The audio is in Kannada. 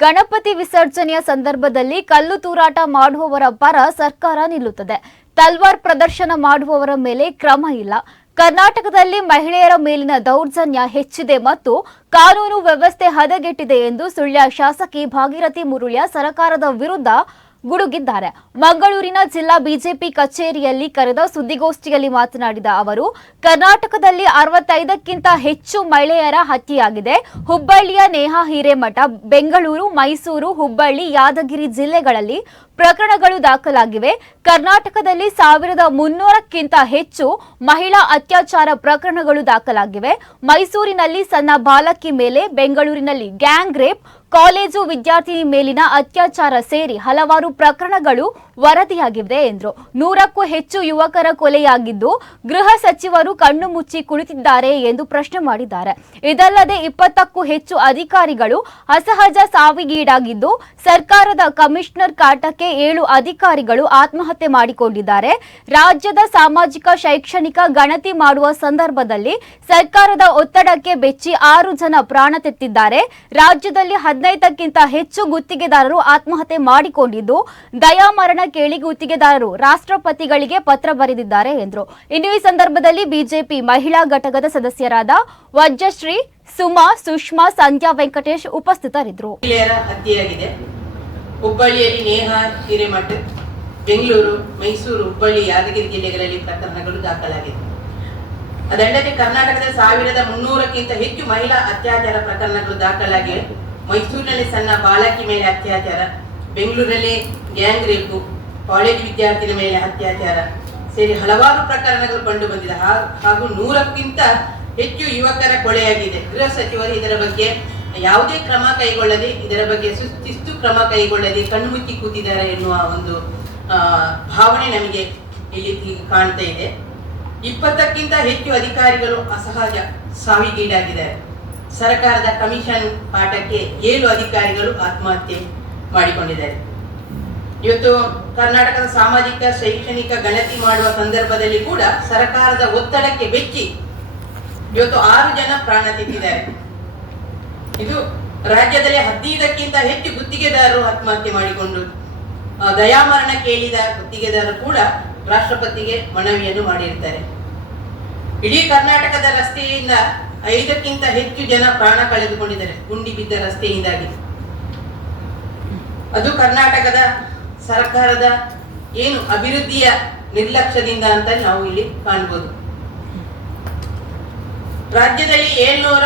ಗಣಪತಿ ವಿಸರ್ಜನೆಯ ಸಂದರ್ಭದಲ್ಲಿ ಕಲ್ಲು ತೂರಾಟ ಮಾಡುವವರ ಪರ ಸರ್ಕಾರ ನಿಲ್ಲುತ್ತದೆ. ತಲ್ವಾರ್ ಪ್ರದರ್ಶನ ಮಾಡುವವರ ಮೇಲೆ ಕ್ರಮ ಇಲ್ಲ. ಕರ್ನಾಟಕದಲ್ಲಿ ಮಹಿಳೆಯರ ಮೇಲಿನ ದೌರ್ಜನ್ಯ ಹೆಚ್ಚಿದೆ ಮತ್ತು ಕಾನೂನು ವ್ಯವಸ್ಥೆ ಹದಗೆಟ್ಟಿದೆ ಎಂದು ಸುಳ್ಯ ಶಾಸಕಿ ಭಾಗೀರಥಿ ಮುರುಳ್ಯ, ಸರ್ಕಾರದ ವಿರುದ್ಧ ಗುಡುಗಿದ್ದಾರೆ. ಮಂಗಳೂರಿನ ಜಿಲ್ಲಾ ಬಿಜೆಪಿ ಕಚೇರಿಯಲ್ಲಿ ಕರೆದ ಸುದ್ದಿಗೋಷ್ಠಿಯಲ್ಲಿ ಮಾತನಾಡಿದ ಅವರು, ಕರ್ನಾಟಕದಲ್ಲಿ ಅರವತ್ತೈದಕ್ಕಿಂತ ಹೆಚ್ಚು ಮಹಿಳೆಯರ ಹತ್ಯೆಯಾಗಿದೆ. ಹುಬ್ಬಳ್ಳಿಯ ನೇಹಾ ಹಿರೇಮಠ ಬೆಂಗಳೂರು, ಮೈಸೂರು, ಹುಬ್ಬಳ್ಳಿ, ಯಾದಗಿರಿ ಜಿಲ್ಲೆಗಳಲ್ಲಿ ಪ್ರಕರಣಗಳು ದಾಖಲಾಗಿವೆ. ಕರ್ನಾಟಕದಲ್ಲಿ ಸಾವಿರದ ಮುನ್ನೂರಕ್ಕಿಂತ ಹೆಚ್ಚು ಮಹಿಳಾ ಅತ್ಯಾಚಾರ ಪ್ರಕರಣಗಳು ದಾಖಲಾಗಿವೆ. ಮೈಸೂರಿನಲ್ಲಿ ಸಣ್ಣ ಬಾಲಕಿ ಮೇಲೆ, ಬೆಂಗಳೂರಿನಲ್ಲಿ ಗ್ಯಾಂಗ್ ರೇಪ್, ಕಾಲೇಜು ವಿದ್ಯಾರ್ಥಿನಿ ಮೇಲಿನ ಅತ್ಯಾಚಾರ ಸೇರಿ ಹಲವಾರು ಪ್ರಕರಣಗಳು ವರದಿಯಾಗಿವೆ ಎಂದರು. ನೂರಕ್ಕೂ ಹೆಚ್ಚು ಯುವಕರ ಕೊಲೆಯಾಗಿದ್ದು, ಗೃಹ ಸಚಿವರು ಕಣ್ಣು ಮುಚ್ಚಿ ಕುಳಿತಿದ್ದಾರೆ ಎಂದು ಪ್ರಶ್ನೆ ಮಾಡಿದ್ದಾರೆ. ಇದಲ್ಲದೆ ಇಪ್ಪತ್ತಕ್ಕೂ ಹೆಚ್ಚು ಅಧಿಕಾರಿಗಳು ಅಸಹಜ ಸಾವಿಗೀಡಾಗಿದ್ದು, ಸರ್ಕಾರದ ಕಮಿಷನರ್ ಕಾಟಕ್ಕೆ ಏಳು ಅಧಿಕಾರಿಗಳು ಆತ್ಮಹತ್ಯೆ ಮಾಡಿಕೊಂಡಿದ್ದಾರೆ. ರಾಜ್ಯದ ಸಾಮಾಜಿಕ, ಶೈಕ್ಷಣಿಕ ಗಣತಿ ಮಾಡುವ ಸಂದರ್ಭದಲ್ಲಿ ಸರ್ಕಾರದ ಒತ್ತಡಕ್ಕೆ ಬೆಚ್ಚಿ ಆರು ಜನ ಪ್ರಾಣ ತೆತ್ತಿದ್ದಾರೆ. ರಾಜ್ಯದಲ್ಲಿ ಹದಿನೈದಕ್ಕಿಂತ ಹೆಚ್ಚು ಗುತ್ತಿಗೆದಾರರು ಆತ್ಮಹತ್ಯೆ ಮಾಡಿಕೊಂಡಿದ್ದು, ದಯಾಮರಣ ಕೇಳಿ ಗುತ್ತಿಗೆದಾರರು ರಾಷ್ಟ್ರಪತಿಗಳಿಗೆ ಪತ್ರ ಬರೆದಿದ್ದಾರೆ ಎಂದರು. ಇನ್ನು ಈ ಸಂದರ್ಭದಲ್ಲಿ ಬಿಜೆಪಿ ಮಹಿಳಾ ಘಟಕದ ಸದಸ್ಯರಾದ ವಜ್ರಶ್ರೀ, ಸುಮಾ, ಸುಷ್ಮಾ, ಸಂಧ್ಯಾ ವೆಂಕಟೇಶ್ ಉಪಸ್ಥಿತರಿದ್ದರು. ಹುಬ್ಬಳ್ಳಿಯಲ್ಲಿ ನೇಹಾ, ಹಿರೇಮಠ, ಬೆಂಗಳೂರು, ಮೈಸೂರು, ಹುಬ್ಬಳ್ಳಿ, ಯಾದಗಿರಿ ಜಿಲ್ಲೆಗಳಲ್ಲಿ ಪ್ರಕರಣಗಳು ದಾಖಲಾಗಿದೆ ಅದಲ್ಲದೆ ಕರ್ನಾಟಕದ ಸಾವಿರದ ಮುನ್ನೂರಕ್ಕಿಂತ ಹೆಚ್ಚು ಮಹಿಳಾ ಅತ್ಯಾಚಾರ ಪ್ರಕರಣಗಳು ದಾಖಲಾಗಿವೆ. ಮೈಸೂರಿನಲ್ಲಿ ಸಣ್ಣ ಬಾಲಕಿ ಮೇಲೆ ಅತ್ಯಾಚಾರ, ಬೆಂಗಳೂರಿನಲ್ಲಿ ಗ್ಯಾಂಗ್ ರೇಪು, ಕಾಲೇಜು ವಿದ್ಯಾರ್ಥಿನ ಮೇಲೆ ಅತ್ಯಾಚಾರ ಸೇರಿ ಹಲವಾರು ಪ್ರಕರಣಗಳು ಕಂಡು ಬಂದಿದೆ ಹಾಗೂ ನೂರಕ್ಕಿಂತ ಹೆಚ್ಚು ಯುವಕರ ಕೊಲೆಯಾಗಿದೆ. ಗೃಹ ಸಚಿವರು ಇದರ ಬಗ್ಗೆ ಯಾವುದೇ ಕ್ರಮ ಕೈಗೊಳ್ಳದೆ, ಇದರ ಬಗ್ಗೆ ಸು- ಶಿಸ್ತು ಕ್ರಮ ಕೈಗೊಳ್ಳದೆ ಕಣ್ಮುಚ್ಚಿ ಕೂತಿದ್ದಾರೆ ಎನ್ನುವ ಒಂದು ಭಾವನೆ ನಮಗೆ ಇಲ್ಲಿ ಕಾಣ್ತಾ ಇದೆ. ಇಪ್ಪತ್ತಕ್ಕಿಂತ ಹೆಚ್ಚು ಅಧಿಕಾರಿಗಳು ಅಸಹಜ ಸಾವಿಗೀಡಾಗಿದ್ದಾರೆ. ಸರ್ಕಾರದ ಕಮಿಷನ್ ಪಾಠಕ್ಕೆ ಏಳು ಅಧಿಕಾರಿಗಳು ಆತ್ಮಹತ್ಯೆ ಮಾಡಿಕೊಂಡಿದ್ದಾರೆ. ಇವತ್ತು ಕರ್ನಾಟಕದ ಸಾಮಾಜಿಕ, ಶೈಕ್ಷಣಿಕ ಗಣತಿ ಮಾಡುವ ಸಂದರ್ಭದಲ್ಲಿ ಕೂಡ ಸರ್ಕಾರದ ಒತ್ತಡಕ್ಕೆ ಬೆಚ್ಚಿ ಇವತ್ತು ಆರು ಜನ ಪ್ರಾಣ ತೆತ್ತಿದ್ದಾರೆ. ಇದು ರಾಜ್ಯದಲ್ಲಿ ಹದಿನೈದಕ್ಕಿಂತ ಹೆಚ್ಚು ಗುತ್ತಿಗೆದಾರರು ಆತ್ಮಹತ್ಯೆ ಮಾಡಿಕೊಂಡು ದಯಾಮರಣ ಕೇಳಿದ ಗುತ್ತಿಗೆದಾರರು ಕೂಡ ರಾಷ್ಟ್ರಪತಿಗೆ ಮನವಿಯನ್ನು ಮಾಡಿರ್ತಾರೆ. ಇಡೀ ಕರ್ನಾಟಕದ ರಸ್ತೆಯಿಂದ ಐದಕ್ಕಿಂತ ಹೆಚ್ಚು ಜನ ಪ್ರಾಣ ಕಳೆದುಕೊಂಡಿದ್ದಾರೆ, ಗುಂಡಿ ಬಿದ್ದ ರಸ್ತೆಯಿಂದಾಗಿ. ಅದು ಕರ್ನಾಟಕದ ಸರ್ಕಾರದ ಏನು ಅಭಿವೃದ್ಧಿಯ ನಿರ್ಲಕ್ಷ್ಯದಿಂದ ಅಂತ ನಾವು ಇಲ್ಲಿ ಕಾಣ್ಬೋದು. ರಾಜ್ಯದಲ್ಲಿ ಏಳ್ನೂರ